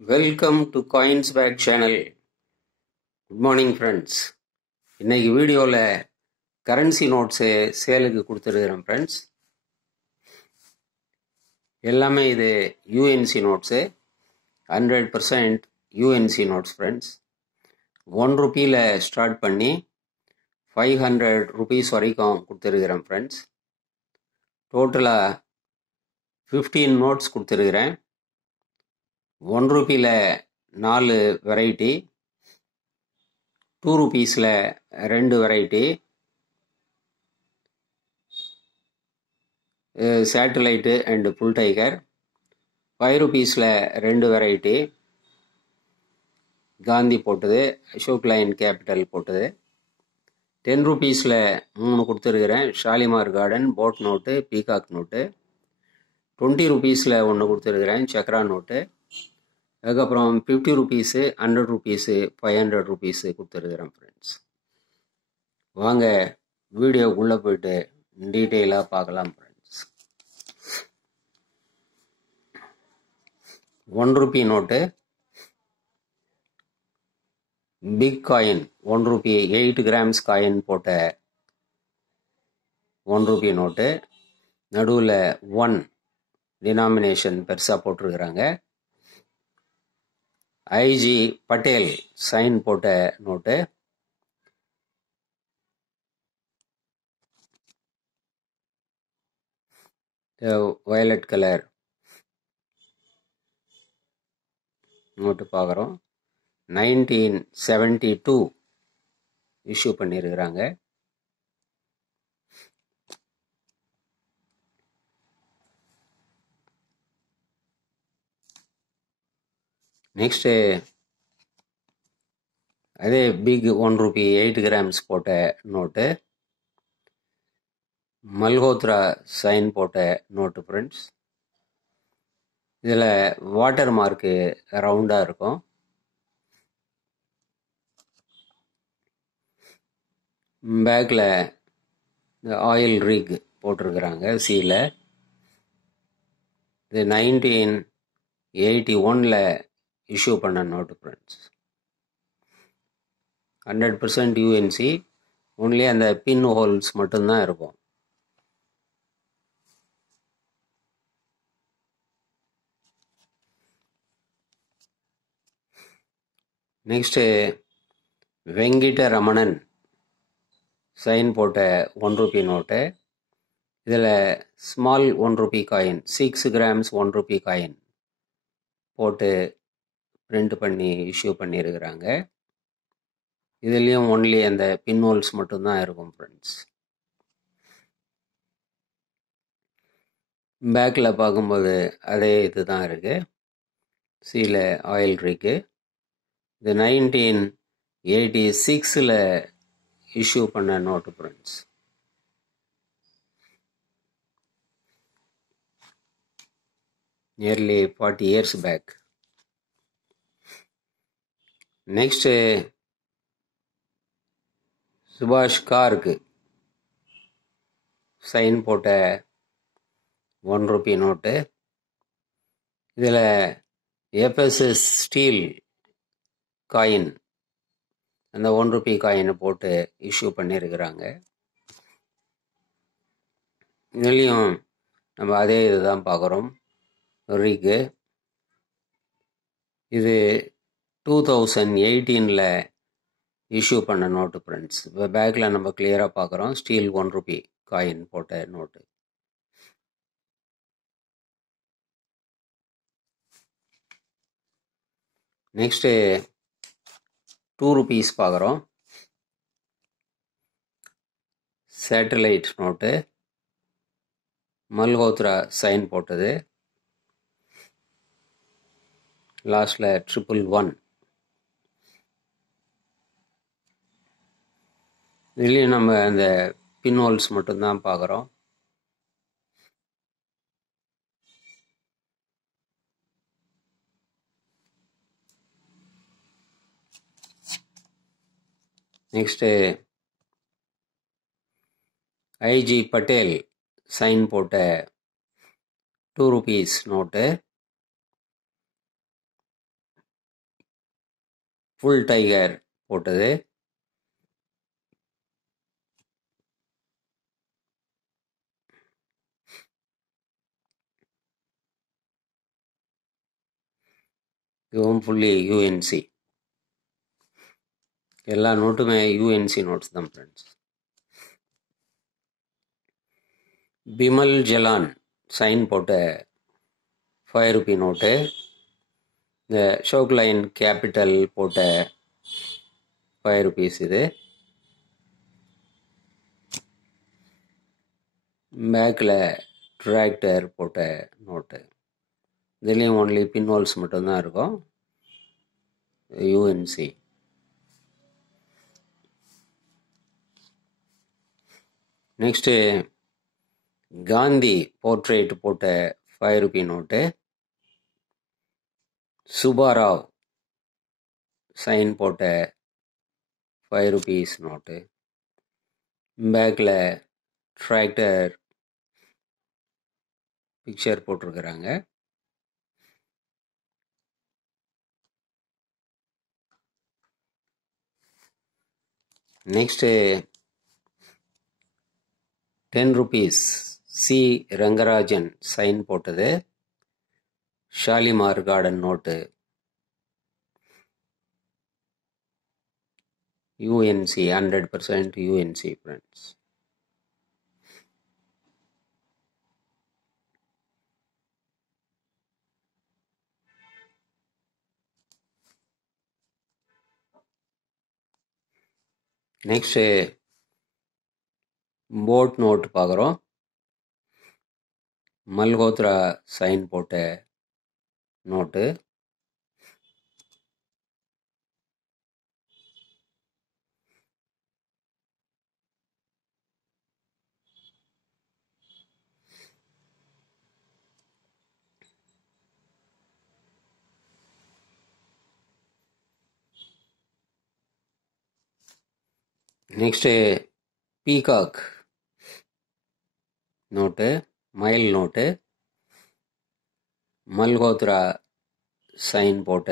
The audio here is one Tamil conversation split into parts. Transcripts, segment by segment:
Welcome to coins back channel. Good morning friends. இன்னைக்கு வீடியோவில் கரன்சி நோட்ஸு சேலுக்கு கொடுத்துருக்குறேன் ஃப்ரெண்ட்ஸ். எல்லாமே இது UNC notes, 100% UNC notes friends. ₹1 start பண்ணி 500 rupees வரைக்கும் கொடுத்துருக்குறேன் ஃப்ரெண்ட்ஸ். டோட்டலாக 15 நோட்ஸ் கொடுத்துருக்குறேன். ₹1 4 variety, ₹2 2 variety, satellite and full tiger, ₹5 2 variety, Gandhi போட்டது, அசோக் லைன் கேபிட்டல் போட்டது, ₹10 3 கொடுத்துருக்குறேன், Shalimar garden, boat note, peacock note, ₹20 ஒன்று கொடுத்துருக்குறேன், சக்ரா நோட்டு, அதுக்கப்புறம் ₹50, ₹100, ₹500 கொடுத்துருக்குறேன் ஃப்ரெண்ட்ஸ். வாங்க வீடியோக்குள்ளே போயிட்டு டீட்டெயிலாக பார்க்கலாம் friends. ₹1 note, big coin ₹1 8 grams coin போட்ட ₹1 நோட்டு, நடுவில் 1 டினாமினேஷன் பெருசாக போட்டிருக்கிறாங்க. ஐஜி பட்டேல் சைன் போட்ட நோட்டு, வயலட் கலர் நோட்டு பார்க்குறோம். 1972 இஷ்யூ பண்ணியிருக்கிறாங்க. நெக்ஸ்ட்டு அதே பிக் ₹1 8 grams போட்ட நோட்டு, மல்ஹோத்ரா சைன் போட்ட நோட்டு ஃப்ரெண்ட்ஸ். இதில் வாட்டர் மார்க்கு ரவுண்டாக இருக்கும். பேக்கில் ஆயில் ரிக் போட்டிருக்கிறாங்க சீல. இது 1981 இஷ்யூ பண்ண நோட்டு ஃப்ரெண்ட்ஸ். 100% யூஎன்சி, ஒன்லி அந்த பின் ஹோல்ஸ் மட்டும்தான் இருக்கும். நெக்ஸ்ட்டு வெங்கிட்ட ரமணன் சைன் போட்ட ₹1 நோட்டு. இதில் ஸ்மால் ₹1 காயின், 6 grams ₹1 காயின் போட்டு பிரிண்ட் பண்ணி இஷ்யூ பண்ணியிருக்கிறாங்க. இதுலேயும் ஒன்லி அந்த பின் ஹோல்ஸ் மட்டும்தான் இருக்கும் ஃப்ரெண்ட்ஸ். பேக்கில் பார்க்கும்போது அதே இது தான் இருக்குது. சீல ஆயில் ரிக்கு. இது 1986 இஷ்யூ பண்ண note friends. Nearly 40 years back. Next சுபாஷ் கார்க்கு சைன் போட்ட ₹1 நோட்டு. இதில் எஃப்எஸ்எஸ் ஸ்டீல் காயின், அந்த ₹1 காயினை போட்டு இஷ்யூ பண்ணியிருக்கிறாங்க. இதுலேயும் நம்ம அதே இதுதான் பார்க்குறோம், ரிக்கு. இது 2018 இஷ்யூ பண்ண நோட்டு ஃப்ரெண்ட்ஸ். இப்போ பேக்கில் நம்ம கிளியராக பார்க்குறோம், ஸ்டீல் ₹1 காயின் போட்ட நோட்டு. நெக்ஸ்ட்டு ₹2 பார்க்குறோம். சேட்டலைட் நோட்டு, மல்ஹோத்ரா சைன் போட்டது, லாஸ்டில் 111. இதுலேயும் நம்ம அந்த பின் ஹோல்ஸ் மட்டும்தான் பார்க்குறோம். நெக்ஸ்ட்டு ஐஜி பட்டேல் சைன் போட்ட ₹2 நோட்டு. ஃபுல் டைகர் போட்டது. இதுவும் ஃபுல்லி யூஎன்சி. எல்லா நோட்டுமே யூஎன்சி நோட்ஸ் தான் ஃப்ரெண்ட்ஸ். பிமல் ஜலான் சைன் போட்ட 5 ரூபி நோட்டு. இந்த ஷோக் லைன் கேபிட்டல் போட்ட 5 rupees இது. பேக்கில் டிராக்டர் போட்ட நோட்டு. இதுலேயும் ஒன்லி பின் ஹோல்ஸ் மட்டும்தான் இருக்கும். யூஎன்சி. நெக்ஸ்ட்டு காந்தி போர்ட்ரேட் போட்ட 5 ரூபி நோட்டு. சுபாராவ் சைன் போட்ட 5 rupees நோட்டு. பேக்கில் டிராக்டர் பிக்சர் போட்டிருக்கிறாங்க. Next 10 rupees C Rangarajan sign போட்டது. Shalimar garden note. UNC 100% UNC friends. Next boat note பார்க்குறோம். மல்ஹோத்ரா சைன் போட்ட நோட்டு. நெக்ஸ்ட்டு பீகாக் நோட்டு, மயில் நோட்டு. மல்ஹோத்ரா சைன் போட்ட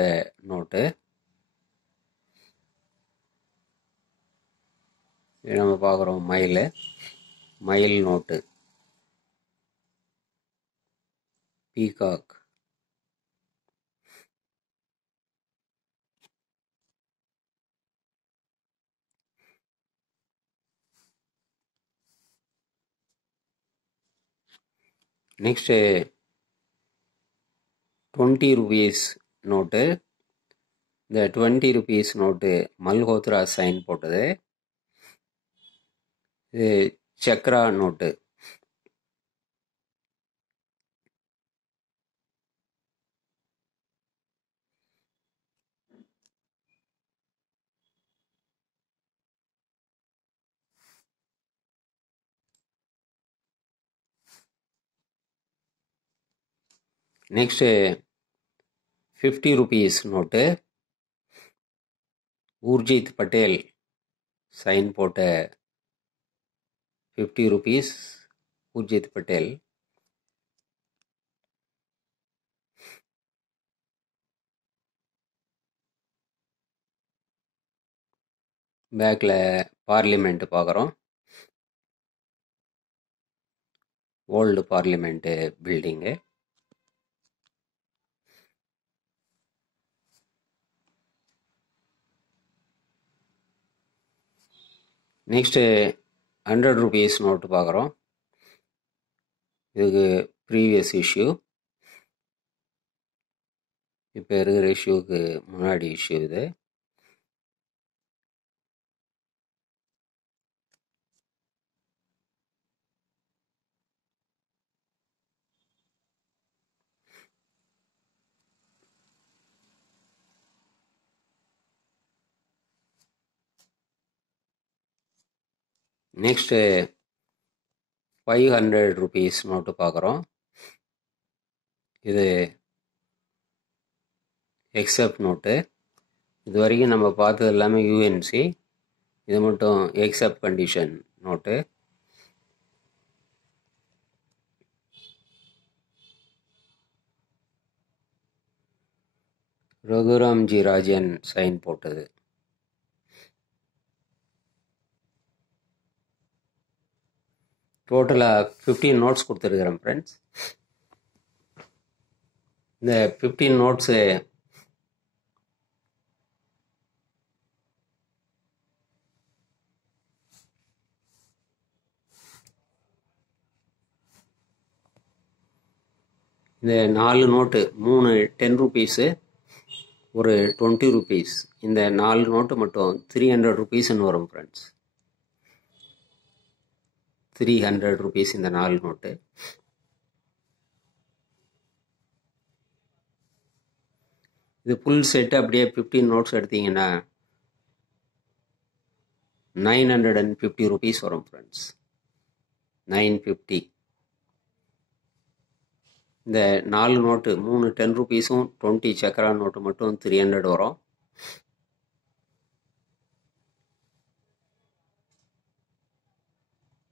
நோட்டு. இது நம்ம பார்க்குறோம் மயில் note. Peacock. Next 20 rupees note. இந்த 20 rupees நோட்டு மல்ஹோத்ரா சைன் போட்டது. இது chakra note. Next 50 rupees note. Urjit Patel sign போட்ட 50 rupees. ஊர்ஜித் பட்டேல். பேக்கில் பார்லிமெண்ட் பார்க்குறோம். Old parliament building. Next 100 rupees note பார்க்குறோம். இதுக்கு ப்ரீவியஸ் இஷ்யூ. இப்போ இருக்கிற இஷ்யூவுக்கு முன்னாடி இஷ்யூ இது. நெக்ஸ்ட்டு 500 rupees நோட்டு பார்க்குறோம். இது எக்ஸப்ட் நோட்டு. இது வரைக்கும் நம்ம பார்த்தது எல்லாமே யூஎன்சி. இது மட்டும் except condition note. Raghuramji Rajan sign போட்டது. டோட்டலாக 15 நோட்ஸ் கொடுத்துருக்குறேன் ஃப்ரெண்ட்ஸ். இந்த 15 நோட்ஸு இந்த 4 நோட்டு, 3 10 ருபீஸு, ஒரு 20 ருபீஸ், இந்த 4 நோட்டு மட்டும் 300 ருபீஸ்ன்னு வரும் ஃப்ரெண்ட்ஸ். 300 ருபீஸ் இந்த 4 நோட்டு. இது ஃபுல் செட்டு அப்படியே 15 நோட்ஸ் எடுத்தீங்கன்னா 950 ருபீஸ் வரும் ஃப்ரெண்ட்ஸ். 950. இந்த 4 நோட்டு, 3 10 ருபீஸும் 20 சக்கரா நோட்டு மட்டும் 300 வரும்.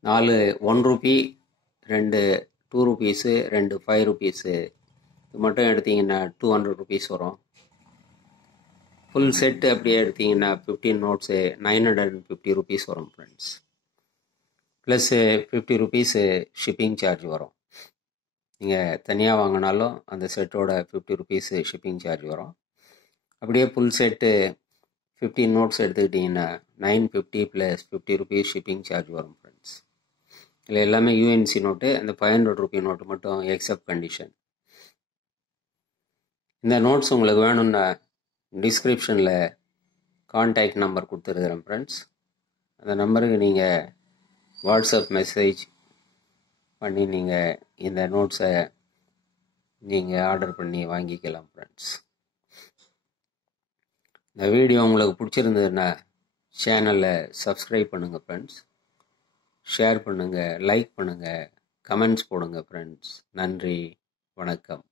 நாலு 1 ருபி, 2 2 ருபீஸு, 2 5 ருபீஸு, இது மட்டும் எடுத்தீங்கன்னா 200 ருபீஸ் வரும். ஃபுல் செட்டு அப்படியே எடுத்தீங்கன்னா 15 நோட்ஸு 950 ருபீஸ் வரும் friends. Plus 50 rupees shipping charge வரும். நீங்கள் தனியாக வாங்கினாலும் அந்த செட்டோட 50 ருபீஸு ஷிப்பிங் சார்ஜ் வரும். அப்படியே ஃபுல் செட்டு 15 நோட்ஸ் எடுத்துக்கிட்டிங்கன்னா 950 ப்ளஸ் 50 ருபீஸ் ஷிப்பிங் சார்ஜ் வரும் ஃப்ரெண்ட்ஸ். இதில் எல்லாமே யூஎன்சி நோட்டு, அந்த 500 ருபி நோட்டு மட்டும் எக்ஸப்ட் கண்டிஷன். இந்த நோட்ஸ் உங்களுக்கு வேணும்னா டிஸ்கிரிப்ஷனில் கான்டாக்ட் நம்பர் கொடுத்துருக்குறேன் ஃப்ரெண்ட்ஸ். அந்த நம்பருக்கு நீங்கள் வாட்ஸ்அப் மெசேஜ் பண்ணி நீங்கள் இந்த நோட்ஸை நீங்கள் ஆர்டர் பண்ணி வாங்கிக்கலாம் ஃப்ரெண்ட்ஸ். இந்த வீடியோ உங்களுக்கு பிடிச்சிருந்ததுன்னா சேனலை சப்ஸ்கிரைப் பண்ணுங்கள் ஃப்ரெண்ட்ஸ். ஷேர் பண்ணுங்கள், லைக் பண்ணுங்கள், கமெண்ட்ஸ் போடுங்க ஃப்ரெண்ட்ஸ். நன்றி, வணக்கம்.